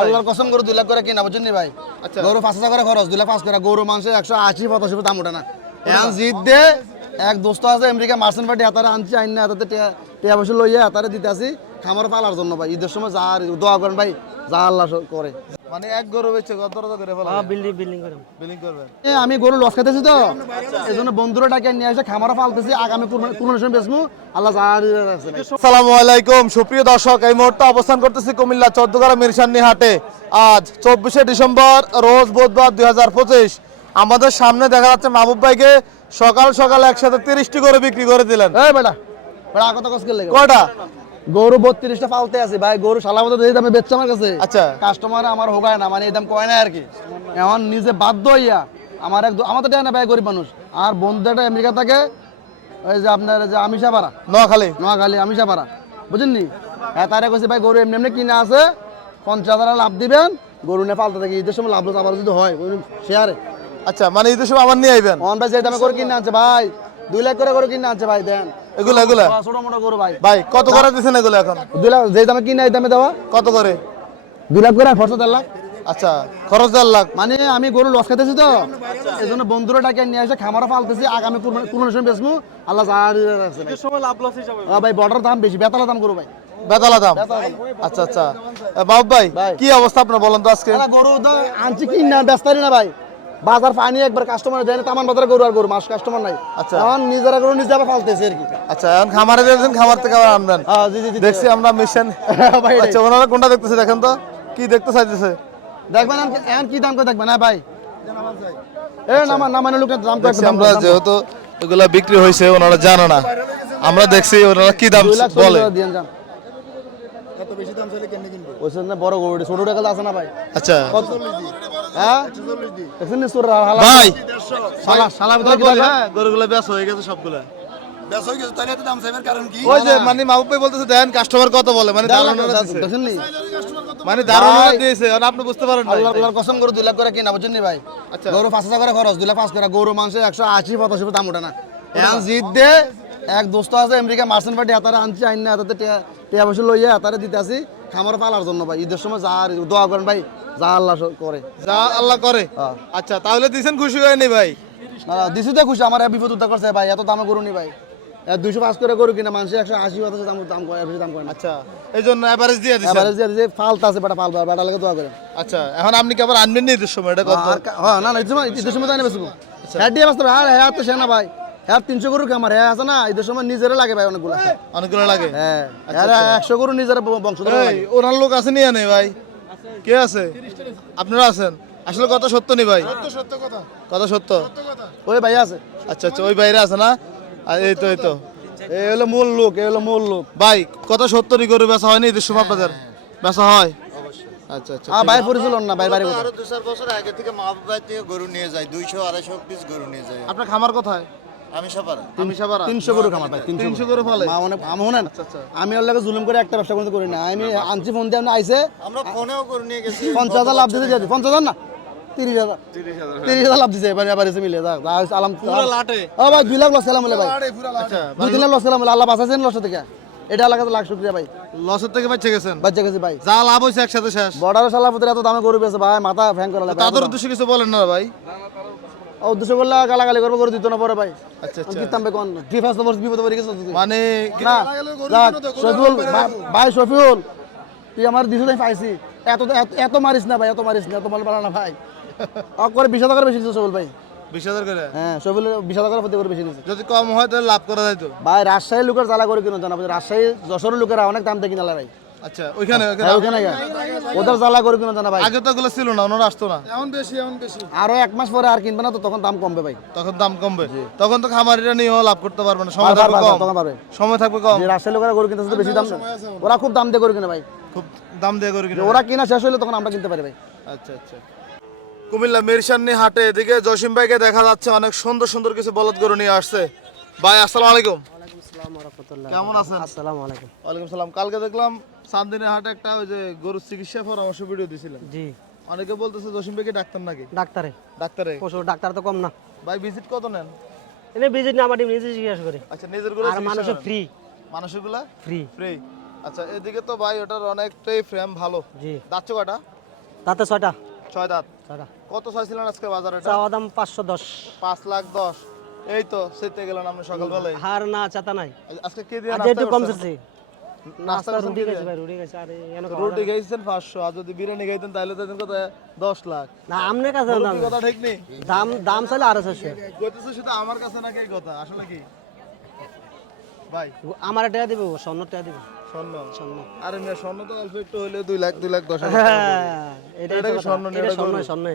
আল্লাহর কসম গরু 2 লাখ করে কিনা বুঝছেন নি ভাই। আচ্ছা গরু 5,000 করে খরচ, 2 লাখ 5 করে গরু মাংসের 180-85 দাম ওঠে না। এখন জিদ দে এক দোস্ত আছে আমেরিকা মার্সেন্ট পার্টি হাতারে আনছি আইন না হাতাতে টিয়া বসে লইয়া হাতারে দিতে আসি খামার পালার জন্য ভাই। ঈদের সময় যা দোয়া করেন ভাই, যা আল্লাহ করে। মানে এক গরু বেচে কত টাকা করে ফেলা বিলিং করবেন। আমি গরু লস খাইতেছি তো এই জন্য বন্ধুরা ডাকে নিয়ে এসে খামারও পালতেছি, আগামী কুরবানির সময় বেচবো আল্লাহ যা রাখছে। আসসালামু আলাইকুম সুপ্রিয় দর্শক, এই মুহূর্তে অবস্থান করতেছি কুমিল্লা চৌদ্দগ্রাম মিরসান্নি হাটে। আজ 24শে ডিসেম্বর রোজ বুধবার 2025। আমাদের সামনে দেখা যাচ্ছে মাহবুব ভাইকে সকাল সকাল একসাথে 30টি গরু বিক্রি করে দিলেন। এই বেটা বেটা কত কষ্ট লাগে কয়টা গরু 32টা পালতে আছে ভাই। গরু শালা মতো এই দামে বেচছে আমার কাছে। আচ্ছা কাস্টমার আমার হোগায় না, মানে এই দাম কয় না আর কি। এখন নিজে বাধ্য হইয়া আমার আমার তো দেয় না ভাই, গরিব মানুষ। আর বন্ধুটা আমেরিকা থাকে, ওই যে আপনার যে আমিষাপাড়া নোয়াখালী আমিষাপাড়া বুঝেন নি। হ্যাঁ তারা কইছে ভাই গরু এমনি এমনি কিনা আছে 50,000 লাভ দিবেন, গরু নিয়ে পালতে থাকি, ঈদের সময় লাভ লস আবার যদি হয় শেয়ারে। আচ্ছা মানে ঈদের সময় আবার নিয়ে আইবেন। ভাই যে দামে করে কিনে আনছে ভাই, 2 লাখ করে কিনে আনছে ভাই। দেন এগুলা ছোট মোটো গরু ভাই। ভাই কত করে দিচ্ছেন এগুলো এখন? 2 লাখ যে দামে কিনে এই দামে দেওয়া। কত করে? 2 লাখ করে আর খরচ 1.5 লাখ। আচ্ছা খরচ 1.5 লাখ। মানে আমি গরু লস খাইতেছি তো এই জন্য বন্ধুরা ডাকে নিয়ে এসে খামারও পালতেছি, আগামী কুরবানির সময় বেচবো আল্লাহ যা রাখছে। ভাই বর্ডার দাম বেশি, বেতালা দাম গরু ভাই, বেতালা দাম। আচ্ছা আচ্ছা বাবু ভাই কি অবস্থা আপনার বলেন তো আজকে? গরু তো আনছি কি না বেচতারি না ভাই, বাজার পানি একবার কাস্টমার দেয় না, তামান বাজারে গরু আর গরু মাস কাস্টমার নাই। আচ্ছা এখন নিজেরা গরু নিজে আবার পালতেছে আর কি। আচ্ছা এখন খামারে দিয়েছেন, খামার থেকে আবার আনবেন। জি জি জি দেখছি আমরা মিশন। আচ্ছা ওনারা কোনটা দেখতেছে দেখেন তো, কি দেখতে চাইতেছে দেখবেন এখন কি দাম করে দেখবেন। হ্যাঁ ভাই এ না মানে লোকের দাম দেখছি আমরা, যেহেতু এগুলা বিক্রি হয়েছে ওনারা জানে না, আমরা দেখছি ওনারা কি দাম বলে। এত বেশি দাম চাইলে কেন কিনবো? ওইসব না বড় গরু ছোট টাকা আছে না ভাই। আচ্ছা কত? হ্যাঁ 140 দি দেখছেন না সুর হালা ভাই শালা ভিতরে কি থাকে? হ্যাঁ গরুগুলা বেশ হয়ে গেছে সবগুলা। বেশ হয়ে গেছে, তাহলে এত দাম চাইবার কারণ কি? ওই যে মানে মাহবুব ভাই বলতেছে দেন কাস্টমার কত বলে, মানে ধারণা দিছে, দেখছেন নি মানে ধারণা দিয়েছে আর আপনি বুঝতে পারেন না। আল্লাহর কসম গরু 2 লাখ করে কিনা বুঝছেন নি ভাই। আচ্ছা গরু 5,000 করে খরচ, 2 লাখ 5 করে গরু মাংসের 180-85 দাম ওঠে না। এখন জিদ দে এক দোস্ত আছে আমেরিকা মার্সেন্ট পার্টি হাতারে আনছি আইন না হাতাতে টিয়া বসে লইয়া হাতারে দিতে আসি খামার পালার জন্য ভাই। ঈদের সময় যা দোয়া করেন ভাই, যা আল্লাহ করে। যা আল্লাহ করে। আচ্ছা তাহলে দিছেন, খুশি হয়নি ভাই? দিছি তো খুশি, আমার বিপদ উদ্ধার করছে ভাই। এত দামে গরু নি ভাই, 205 করে গরু কিনা মানুষ 180-85 দাম করে, বেশি দাম করে না। আচ্ছা এই জন্য এভারেজ দিয়ে দিছেন। এবারে যে ফালতা আছে বেটা পালবা, বেটা লাগে দোয়া করেন। আচ্ছা এখন আপনি কি আবার আনবেন নি ঈদের সময়? এটা কত? হ্যাঁ না ঈদের সময় জানি বেসবো হ্যাঁ দিয়ে বাঁচতে আর হ্যাঁ তো সেনা ভাই। হ্যাঁ 300 গরু খামার হ্যাঁ আছে না, ঈদের সময় নিজেরা লাগে ভাই অনেকগুলো। অনেকগুলো লাগে? হ্যাঁ 100 গরু নিজেরা বংশধর লাগে। ওনার লোক আছে নিয়ে নেই ভাই? কে আছে? আপনারা আছেন? আসলে কত সত্য নি ভাই? সত্য কথা, কত সত্য? ওই ভাই আছে। আচ্ছা আচ্ছা ওই বাইরে আছে না? আর এই তো এই হলো মূল লোক, এই হলো মূল লোক ভাই। কত সত্তরই গরু বেচা হয়নি ঈদের সময় আপনাদের? বেচা হয়? আচ্ছা আচ্ছা ভাই পরিচালন না ভাই বাড়ি কোথায়? আরো 2-4 বছর আগে থেকে মাহবুব ভাই থেকে গরু নিয়ে যায়, 200-250 পিস গরু নিয়ে যায়। আপনার খামার কোথায়? আমি সাপাড়া। আমি সাভারা। 300 গরু খামার ভাই, 300 গরু ফলে? আমি শুনেন আমি ওর লাগে জুলুম করে একটা ব্যবসা করতে করি না। আমি আনছি ফোন দিয়ে আইসে আমরা ফোনেও গরু নিয়ে গেছি। 50,000 লাভ দিতে যাচ্ছি। 50,000 না 30,000 লাভ দিছে এবারে মিলে যা আলাম পুরো লাটে। ও ভাই 2 লাখ লস খেলাম বলে ভাই, আচ্ছা 2-3 লাখ লস খেলাম বলে। আল্লাহ বাঁচাছেন লস থেকে, এটা লাগাতে লাখ শুকরিয়া ভাই, লসের থেকে বেঁচে গেছেন। বাচ্চা গেছি ভাই। যা লাভ হয়েছে একসাথে শেষ। বর্ডার শালা পুত্র এত দামে গরু পেয়েছে ভাই, মাথা ফ্যাং করা লাগে। তাদের উদ্দেশ্যে কিছু বলেন না ভাই? উদ্দেশ্য করলে গালাগালি করবো, গরু দিত না পরে ভাই। আচ্ছা আচ্ছা কিতাম কোন ডিফেন্স নম্বর বিপদে পড়ে গেছে মানে না। শফিউল ভাই, শফিউল তুই আমার দিছো তাই পাইছি। এত মারিস না ভাই, এত মারিস না, এত মাল বাড়া না ভাই। করে 20,000 করে বেশি দিছো শফিউল ভাই। 20,000 করে? হ্যাঁ শফিউল 20,000 করে প্রতি করে বেশি দিছে। যদি কম হয় তাহলে লাভ করা যায় তো ভাই রাজশাহী লোকের জ্বালা করে কিনো জানা, রাজশাহী যশোরের লোকেরা অনেক দাম দিয়ে কিনা ভাই। আচ্ছা ওইখানে ওখানে ওদের জ্বালা করে কিনো জানা ভাই। আগে তো ওগুলো ছিল না, ওনারা আসতো না। এখন বেশি আরো 1 মাস পরে আর কিনবে না তো, তখন দাম কমবে ভাই। তখন দাম কমবে, তখন তো খামারিরা নিয়েও লাভ করতে পারবে না, সময় থাকবে কম। তখন পারবে, সময় থাকবে কম। যে রাজশাহী লোকেরা গরু কিনতেছে বেশি দাম, ওরা খুব দাম দিয়ে গরু কিনে ভাই। খুব দাম দিয়ে করে কিনা? ওরা কিনা শেষ হইলে তখন আমরা কিনতে পারি ভাই। আচ্ছা আচ্ছা কুমিল্লা মিরসান্নি হাটে এদিকে জসিম ভাইকে দেখা যাচ্ছে অনেক সুন্দর সুন্দর কিছু বলদ গরু নিয়ে আসছে। ভাই আসসালামু আলাইকুম। কেমন আছেন? আসসালামু আলাইকুম। ওয়ালাইকুম সালাম। কালকে দেখলাম চান্দিনের হাটে একটা ওই যে গরুর চিকিৎসা পরামর্শ ভিডিও দিছিলেন। জি অনেকে বলতেছে জসিম ভাই কি ডাক্তার নাকি? ডাক্তারে পশু ডাক্তার তো কম না ভাই। ভিজিট কত নেন? এনে ভিজিট না, আমাদের নিজে জিজ্ঞাসা করে। আচ্ছা নিজের গুলো আর মানুষের ফ্রি, মানুষের গুলা ফ্রি। ফ্রি। আচ্ছা এদিকে তো ভাই ওটার অনেকটাই ফ্রেম ভালো। জি দাঁত কয়টা? তাতে 6টা 6 দাঁত। 6টা কত চাইছিলেন আজকে বাজারে এটা? চাওয়া দাম 510। 5,10,000। এই তো সেতে গেলেন আপনি সকালবেলায়। হার না চাতা নাই, আজকে কি দিয়ে আজ নাস্তা একটু কম করছেন? চাচ্ছি। নাস্তা নাস্তা করছেন রুটি কি খাইছি দিয়ে? ভাই, রুটি খাইছি। আরে এনে রুটি খাইছেন 500, আর যদি বিরিয়ানি খাইতেন তাহলে তো দিন কত 10 লাখ। না আমনের কাছে বলুন দাম কি কথা ঠিক নেই? দাম দাম চাইলে 250। কইতেছে সেটা আমার কাছে নাকি এই কথা আসলে কি ভাই? আমার টাকা দিব, স্বর্ণ টাকা দিব, স্বর্ণ? স্বর্ণ। আরে মিয়া স্বর্ণ তো অল্প একটু হইলে 2 লাখ 2,10,000 টাকা। হ্যাঁ, এটা এটাই কি তো স্বর্ণ কথা। না, এটা এটা স্বর্ণ, গরু? স্বর্ণ।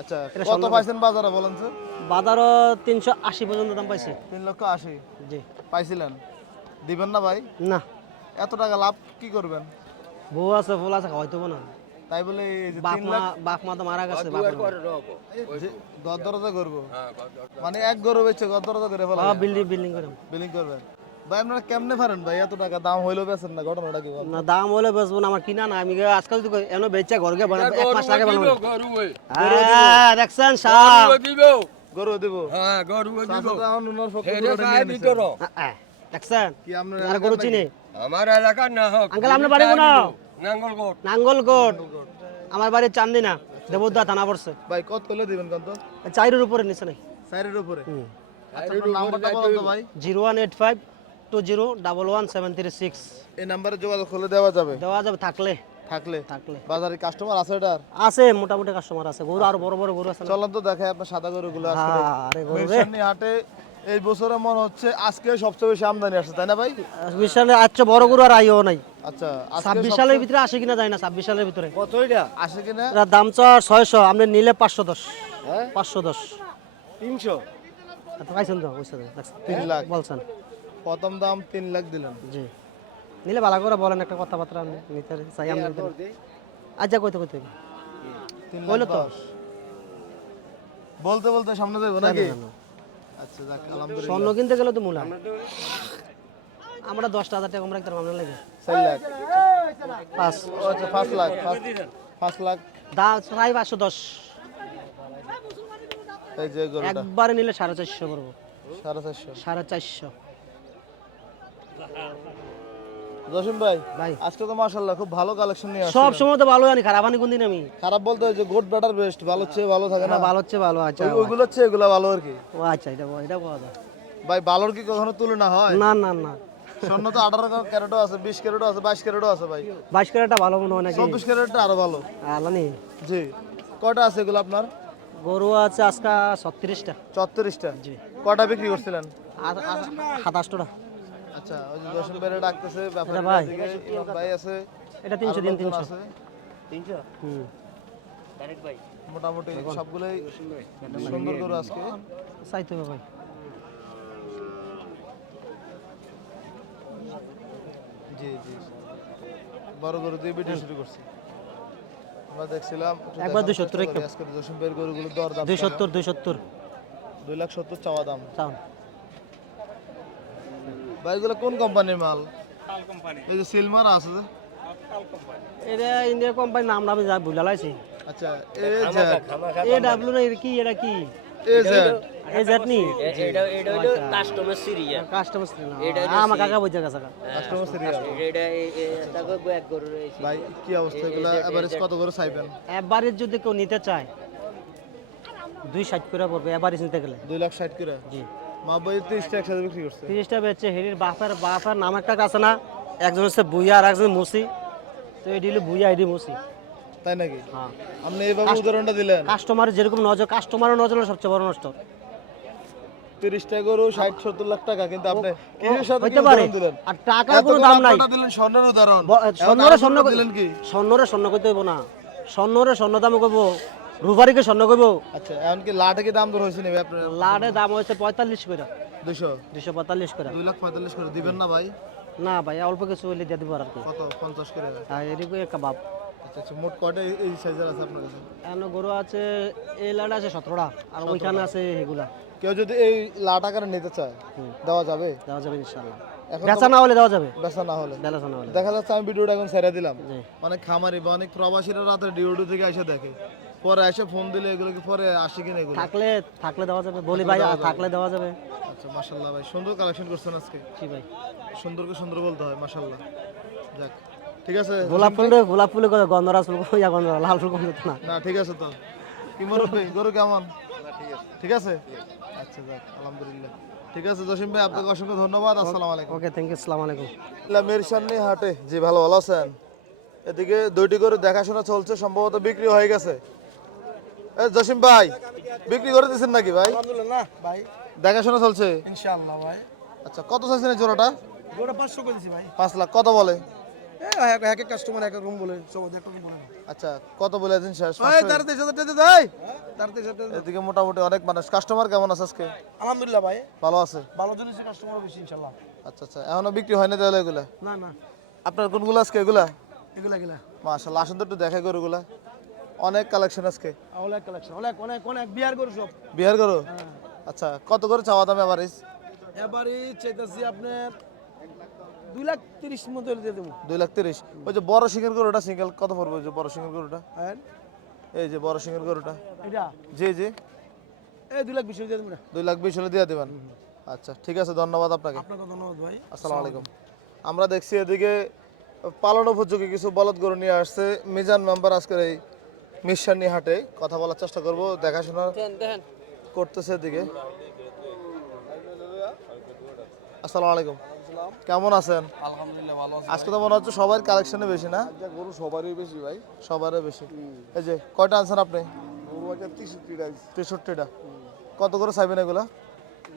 আচ্ছা এটা কত স্বর্ণ। পাইছেন বাজারে বলেন তো? বাজারও 380 পর্যন্ত দাম পাইছি। 3,80,000 জি। পাইছিলেন? দিবেন না ভাই? না, এত টাকা লাভ কি করবেন? বউ আছে, ফুল আছে, খাওয়াইতে না। তাই বলে এই যে বাপ 3 মা, লাখ বাপ মা তো মারা গেছে। বাপ গদ্দরতা করবো? মানে এক গরু বেচে গদ্দরতা করে ফেলা? বিল্ডিং বিল্ডিং করে। বিলিং করবেন? ভাই আপনারা কেমনে পারেন ভাই এত টাকা দাম হইলেও বেচেন না, ঘটনাটা কি বলেন? না দাম হলে বেচবো না, আমার কিনা না। আমি আজকাল যদি এনে বেচা ঘরকে বানাবো, 1 মাস আগে বানাবো। হ্যাঁ, দেখছেন সাপ। গরু দিব? হ্যাঁ, গরু চাচা তো এখন ওনার পক্ষে হেরে গরুটা খায় নিয়ে নিছেন। ভিতর। দেখছেন কি আপনার আর এলাকার গরু নাকি? চিনে। আমার এলাকার না হোক। আঙ্কেল, আপনার বাড়ি কোন? নাঙ্গলকোট। নাঙ্গলকোট। আমার বাড়ি চান্দিনা, দেবুদ্দা থানা পড়ছে। ভাই কত করলে দিবেন কত? 4-এর উপরে নিচে নাই। 4 উপরে? আচ্ছা আপনার নাম্বারটা বলুন তো ভাই। 01852011736 এই নাম্বারে যোগাযোগ করলে দেওয়া যাবে? দেওয়া যাবে থাকলে। থাকলে থাকলে বাজারে কাস্টমার আছে এটার? আছে, মোটামুটি কাস্টমার আছে। গরু আরো বড় বড় গরু আছে না? চলুন তো দেখাই আপনার সাদা গরুগুলো আজকে। হ্যাঁ, আরে গরু রে। মিরসানি হাটে এই বছরে মনে হচ্ছে আজকে সবচেয়ে বেশি আমদানি আসছে তাই না ভাই? 20 সালে আচ্ছা বড় গরু আর আইও নাই। আচ্ছা 26 সালের ভিতরে আসে কিনা যায় না, 26 সালের ভিতরে। কত এটা আসে কিনা? এটার দাম চার 600, আপনি নিলে 510। 510 300? এত পাইছেন তো? বুঝছেন তো? দেখছেন? 3 লাখ বলছেন। প্রথম দাম 3 লাখ দিলেন। জি, নিলে ভালো করে বলেন একটা কথাবার্তা। আমি নিতে চাই আমরা। আচ্ছা কইতে কইতে 3 বলো লাখ তো। 10 বলতে বলতে সামনে যাবো নাকি? আচ্ছা যাক স্বর্ণ আলহামদুলিল্লাহ। কিনতে গেলে তো মূলা আমরা 10,000 টাকা কম রাখতে পারবো না লাগে। 4 লাখ? 5 আচ্ছা 5 লাখ 5 লাখ। দাম প্রায় 510। এই যে গরুটা একবারে নিলে 450 করবো। 450। 450 জসিম ভাই ভাই। আজকে তো মাশাআল্লাহ খুব ভালো কালেকশন নিয়ে আসছেন। সব সময় তো ভালো আনি, খারাপ আনি কোনদিন আমি? খারাপ বলতে ওই যে গুড বেটার বেস্ট, ভালো চেয়ে ভালো থাকে না? ভালো হচ্ছে ভালো। আচ্ছা ওইগুলো হচ্ছে এগুলো ভালো আর কি। ও আচ্ছা, এটা কথা। ভাই ভালোর কি কখনো তুলনা হয়? না না না, স্বর্ণ তো 18 ক্যারেটও আছে, 20 ক্যারেটও আছে, 22 ক্যারেটও আছে ভাই। 22 ক্যারেটটা ভালো মনে হয় নাকি? 24 ক্যারেটটা আরো ভালো। আলানি জি কয়টা আছে এগুলো আপনার? গরু আছে আজকে 36টা। 34টা? জি। কয়টা বিক্রি করছিলেন? আর 27টা। আচ্ছা ওই যে জসিম ভাই ডাকতেছে ব্যাপারে ভাই। দিকে ইমাম ভাই আছে, এটা 300 দিন, 300। আছে 300 হুম। মোটামুটি সবগুলাই সুন্দর গরু আজকে। চাইতে হবে ভাই। জি জি বড় গরু দিয়ে ভিডিও শুরু করছি আমরা দেখছিলাম। একবার 270 একটু। আজকে জসিম ভাইয়ের গরুগুলো দর দাম 270 2,70,000 চাওয়া দাম। চাউন। ভাই এগুলো কোন কোম্পানির মাল? এই যে সিলমার আছে যে? এটা ইন্ডিয়া কোম্পানি, নাম আমি যা ভুলে লাইছি। আচ্ছা এজেড AW না, এটা কি? এটা কি? এজেড এজেড নি? এটা হলো কাস্টমার সিরিয়াল। কাস্টমার না। এটা আমার কাকা বুঝা গেছে। Customer serial. এটা তাকে এক গরু রয়েছে। ভাই কি অবস্থা এগুলো এভারেজ কত করে চাইবেন? এবারে যদি কেউ নিতে চায় 260 করে পড়বে এবারে নিতে গেলে। 2,60,000 করে? জি। মা ভাই 30টা একসাথে বিক্রি করছে। 30টা বেচছে। হেরির বাপের নাম একটা আছে না, একজন হচ্ছে বুইয়া আর একজন মুসি। তো এটি হলো বুইয়া, এটি মুসি। তাই নাকি? হ্যাঁ। আপনি এইভাবে উদাহরণটা দিলেন। কাস্টমারের যেরকম নজর, কাস্টমারের নজর হলো সবচেয়ে বড় নষ্ট। 30টা গরু 60-70 লাখ টাকা, কিন্তু আপনি কিসের সাথে কি হইতে পারে। উদাহরণ দিলেন? আর টাকার কোনো দাম নাই। দিলেন স্বর্ণের উদাহরণ। স্বর্ণরে স্বর্ণ দিলেন কি? স্বর্ণরে স্বর্ণ কইতে হইব না। স্বর্ণরে স্বর্ণ দাম কইব, রুবারিকে স্বর্ণ কইব। আচ্ছা এখন কি লাটে কি দাম দর হয়েছে নেবে আপনার? লাডে দাম হয়েছে 45 করে। 200? 245 করে। 2,45,000 করে দিবেন না ভাই? না ভাই, অল্প কিছু হইলে দিয়ে দিব আর কি। কত? 50 করে? আর এদিকে কাবাব। আচ্ছা আচ্ছা মোট কয়টা এই সাইজের আছে আপনার কাছে? এখানে গরু আছে, এই লাডে আছে 17টা, আর ওইখানে আছে এগুলা। কেউ যদি এই লাট আকারে নিতে চায় দেওয়া যাবে? দেওয়া যাবে ইনশাআল্লাহ। এখন বেচা না হলে দেওয়া যাবে। বেচা না হলে? বেচা না হলে দেখা যাচ্ছে আমি ভিডিওটা এখন ছেড়ে দিলাম, জি। অনেক খামারি বা অনেক প্রবাসীরা রাতে ডিউটি থেকে এসে দেখে, পরে এসে ফোন দিলে এগুলো কি পরে আসে কিনা এগুলো? থাকলে দেওয়া যাবে, বলি ভাই থাকলে দেওয়া যাবে। আচ্ছা মাশাআল্লাহ ভাই সুন্দর কালেকশন করছেন আজকে। কি ভাই? সুন্দরকে সুন্দর বলতে হয় মাশাআল্লাহ। যাক ঠিক আছে গোলাপ ফুলে গন্ধরাজ ফুল ইয়া গন্ধ লাল ফুল গন্ধ না। না ঠিক আছে তো কি মুরব্বি গরু কেমন ঠিক আছে আচ্ছা যাক আলহামদুলিল্লাহ ঠিক আছে জসিম ভাই আপনাকে অসংখ্য ধন্যবাদ আসসালামু আলাইকুম ওকে থ্যাংক ইউ, আসসালামু আলাইকুম। মিরসান্নি হাটে জি ভালো ভালো আছেন এদিকে দুইটি করে দেখাশোনা চলছে সম্ভবত বিক্রি হয়ে গেছে জসিম ভাই বিক্রি করে দিয়েছেন নাকি ভাই আলহামদুলিল্লাহ ভাই দেখাশোনা চলছে ইনশাআল্লাহ ভাই আচ্ছা কত চাইছেন এই জোড়াটা গোটা 500 করে দিছি ভাই 5 লাখ কত বলে এক এক কাস্টমার এক এক রুম বলে সব এক রকম বলে আচ্ছা কত বলে দিন শেষ ভাই 23,000 টাকা দেই 23,000 টাকা এদিকে মোটামুটি অনেক মানুষ কাস্টমার কেমন আছে আজকে আলহামদুলিল্লাহ ভাই ভালো আছে ভালো জিনিস কাস্টমার বেশি ইনশাআল্লাহ আচ্ছা আচ্ছা এখনো বিক্রি হয়নি তাহলে এগুলা না না আপনার কোনগুলো আজকে এগুলা এগুলা মাশাআল্লাহ আসুন তো একটু দেখা গরুগুলা অনেক কালেকশন আজকে অনেক কালেকশন অনেক অনেক অনেক বিয়ার গরু সব বিহার গরু আচ্ছা কত করে চাওয়া দাম এভারেজ এবারে চাইতাছি আপনার 2,30,000 মতো দিয়ে দেবো 2,30,000 ওই যে বড় সিংহের গরুটা সিঙ্গেল কত পড়বে ওই যে বড় সিংহের গরুটা হ্যাঁ এই যে বড় সিংহের গরুটা এটা জি জি এই 2,20,000 দিয়ে দেবো না 2,20,000 হলে দিয়ে দেবেন আচ্ছা ঠিক আছে ধন্যবাদ আপনাকে আপনাকে ধন্যবাদ ভাই আসসালামু আলাইকুম আমরা দেখছি এদিকে পালন উপযোগী কিছু বলদ গরু নিয়ে আসছে মিজান মেম্বার আজকের এই মিশানি হাটে কথা বলার চেষ্টা করব দেখাশোনা করতেছে এদিকে আসসালামু আলাইকুম কেমন আছেন আলহামদুলিল্লাহ ভালো আছি আজকে তো মনে হচ্ছে সবার কালেকশনে বেশি না গরু সবারই বেশি ভাই সবারই বেশি এই যে কয়টা আনছেন আপনি গরু আছে 63 টাকা 63টা কত করে চাইবেন এগুলা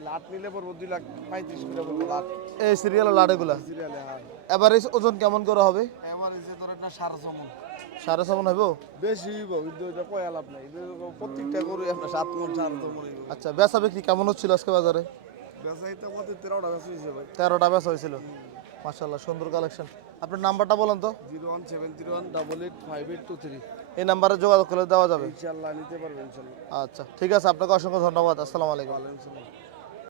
লাট নিলে পড়বো 2,35,000 করে পড়বো লাট এই সিরিয়ালের লাড এগুলা সিরিয়ালে হ্যাঁ এভারেজ ওজন কেমন করে হবে আমার এসে তোর একটা 7.5 মণ 7.5 হইব বেশি হইব কিন্তু এটা কয় লাভ নাই প্রত্যেকটা গরু আপনার 7 মণ 4 মণ হইব আচ্ছা বেচা বিক্রি কেমন হচ্ছিল আজকে বাজারে বেচাইতে কত 13টা বেচা হইছে ভাই 13টা বেচা হয়েছিল মাশাআল্লাহ সুন্দর কালেকশন আপনার নাম্বারটা বলেন তো 01731885823 এই নাম্বারে যোগাযোগ করলে দেওয়া যাবে ইনশাআল্লাহ নিতে পারবেন ইনশাআল্লাহ আচ্ছা ঠিক আছে আপনাকে অসংখ্য ধন্যবাদ আসসালামু আলাইকুম ওয়ালাইকুম আসসালাম